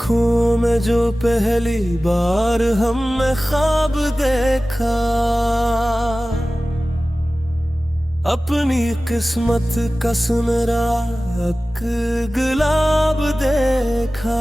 आँखों में जो पहली बार हमने ख्वाब देखा, अपनी किस्मत का सुनहरा गुलाब देखा।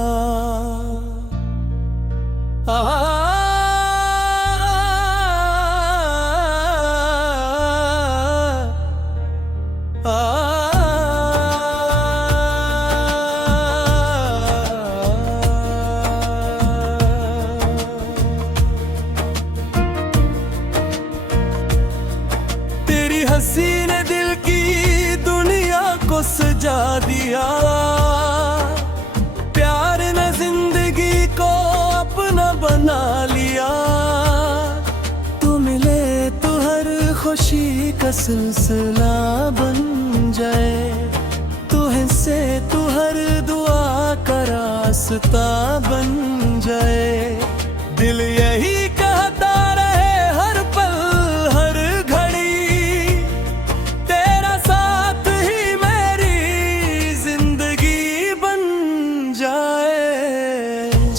तेरी हंसी ने दिल की दुनिया को सजा दिया, प्यार ने जिंदगी को अपना बना लिया। तू मिले तो हर खुशी का सिलसिला बन जाए, तू हंसे तो हर दुआ का रास्ता बन जाए। दिल यही कहता रहे हर पल हर घड़ी, तेरा साथ ही मेरी जिंदगी बन जाए।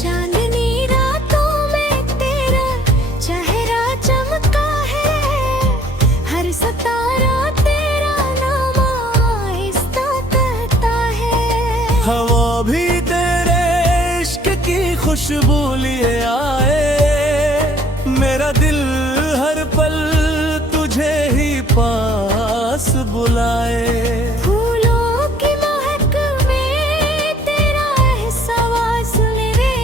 चांदनी रातों में तेरा चेहरा चमका है, हर सितारा तेरा नाम आहिस्ता कहता है। हवा भी तेरे इश्क की खुशबू लिए आए, मेरा दिल हर पल तुझे ही पास बुलाए। फूलों की महक में तेरा एहसास मेरे,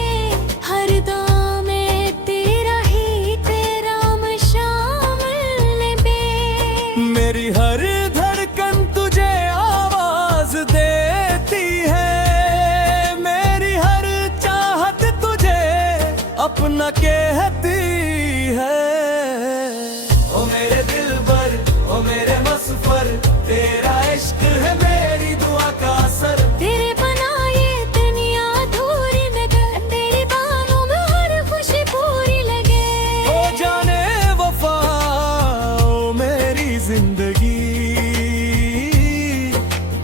हर दाम में तेरा ही तेराम शामिल बे। मेरी हर धड़कन तुझे आवाज देती है, मेरी हर चाहत तुझे अपना कहती है। ओ मेरे दिलबर, ओ मेरे मसफर, तेरा इश्क है मेरी दुआ का असर। तेरे बना ये दुनिया अधूरी लगे, तेरी बाहों में हर खुशी पूरी लगे। ओ जाने वफा, ओ मेरी जिंदगी,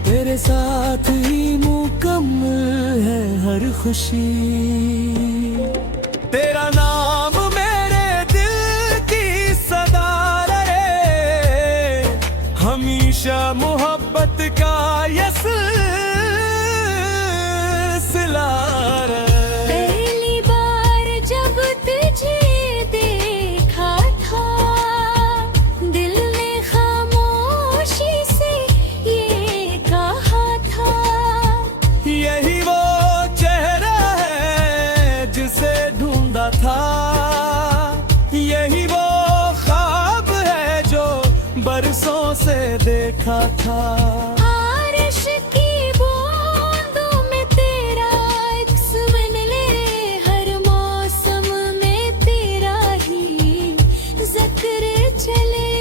तेरे साथ ही मुकम्मल है हर खुशी। तेरा नाम मेरे दिल की सदा रहे, हमेशा मोहब्बत का ये सिलसिला रहे। पहली बार जब तुझे देखा था, दिल ने खामोशी से ये कहा था। यही वो चेहरा है जिसे ढूंढा था, यही वो ख्वाब है जो बरसों से देखा था। बारिश की बूंदों में तेरा अक्स मन ले, हर मौसम में तेरा ही जिक्र चले।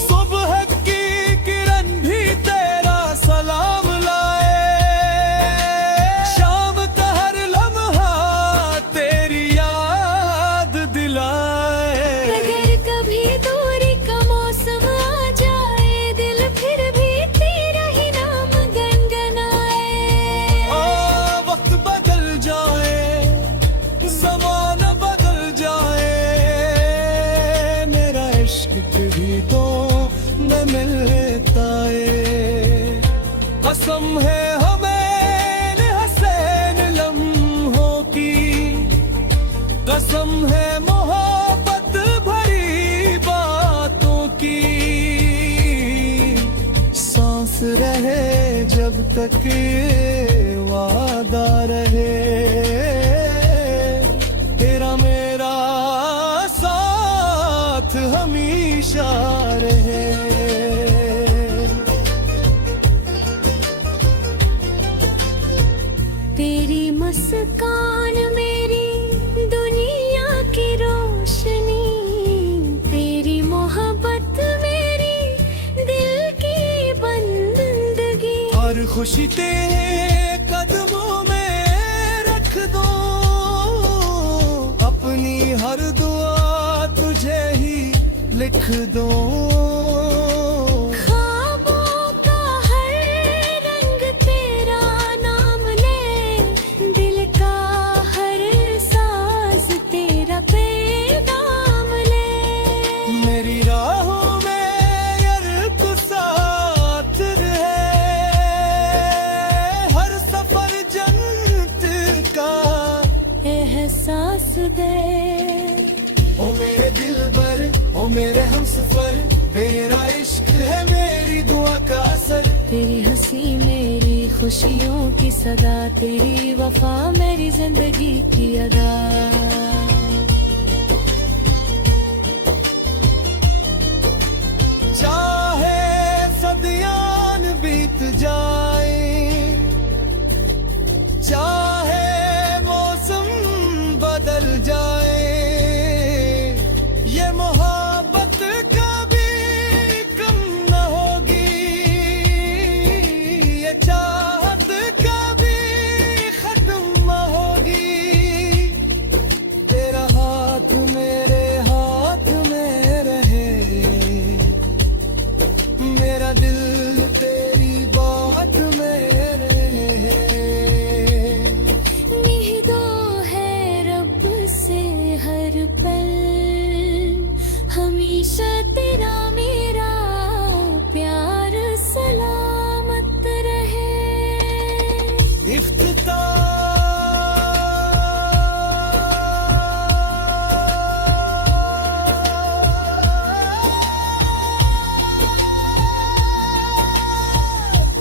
सुबह की किरण भी तेरा सलाम लाए, शाम का हर लम्हा तेरी याद दिलाए। अगर कभी दूरी का मौसम आ जाए, दिल फिर भी तेरा ही नाम गुनगुनाए। ओ वक्त बदल जाए, ज़माना बदल जाए, मेरा इश्क कभी तो न मिलता है। कसम है हमें हसैन लम्हों की, कसम है मोहब्बत भरी बातों की। सांस रहे जब तक ये वादा रहे, तेरा मेरा साथ हमेशा रहे। तेरी मुस्कान मेरी दुनिया की रोशनी, तेरी मोहब्बत मेरी दिल की बंदगी। हर खुशी तेरे कदमों में रख दो, अपनी हर दुआ तुझे ही लिख दो। ख्वाबों का हर रंग तेरा नाम ले, दिल का सांस दे। ओ मेरे दिलबर, ओ मेरे हमसफर, तेरा इश्क है मेरी दुआ का असर। तेरी हंसी मेरी खुशियों की सदा, तेरी वफा मेरी जिंदगी की अदा। चाहे सदियां बीत जाए, चाहे मौसम बदल जाए, ये मोहब्बत कभी कम न होगी, ये चाहत कभी खत्म न होगी। तेरा हाथ मेरे हाथ में रहे, मेरा दिल तेरी बात में रहे। निहिदो है रब से हर पल, हमेशा तेरा मेरा प्यार सलामत रहे।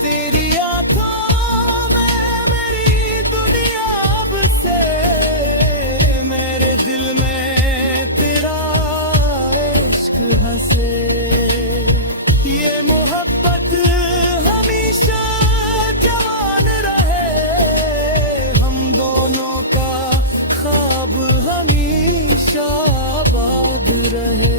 तेरी आंखों में मेरी दुनिया अब से, मेरे दिल में तेरा इश्क हंसे। ये मोहब्बत हमेशा जवान रहे, हम दोनों का ख्वाब हमेशा आबाद रहे।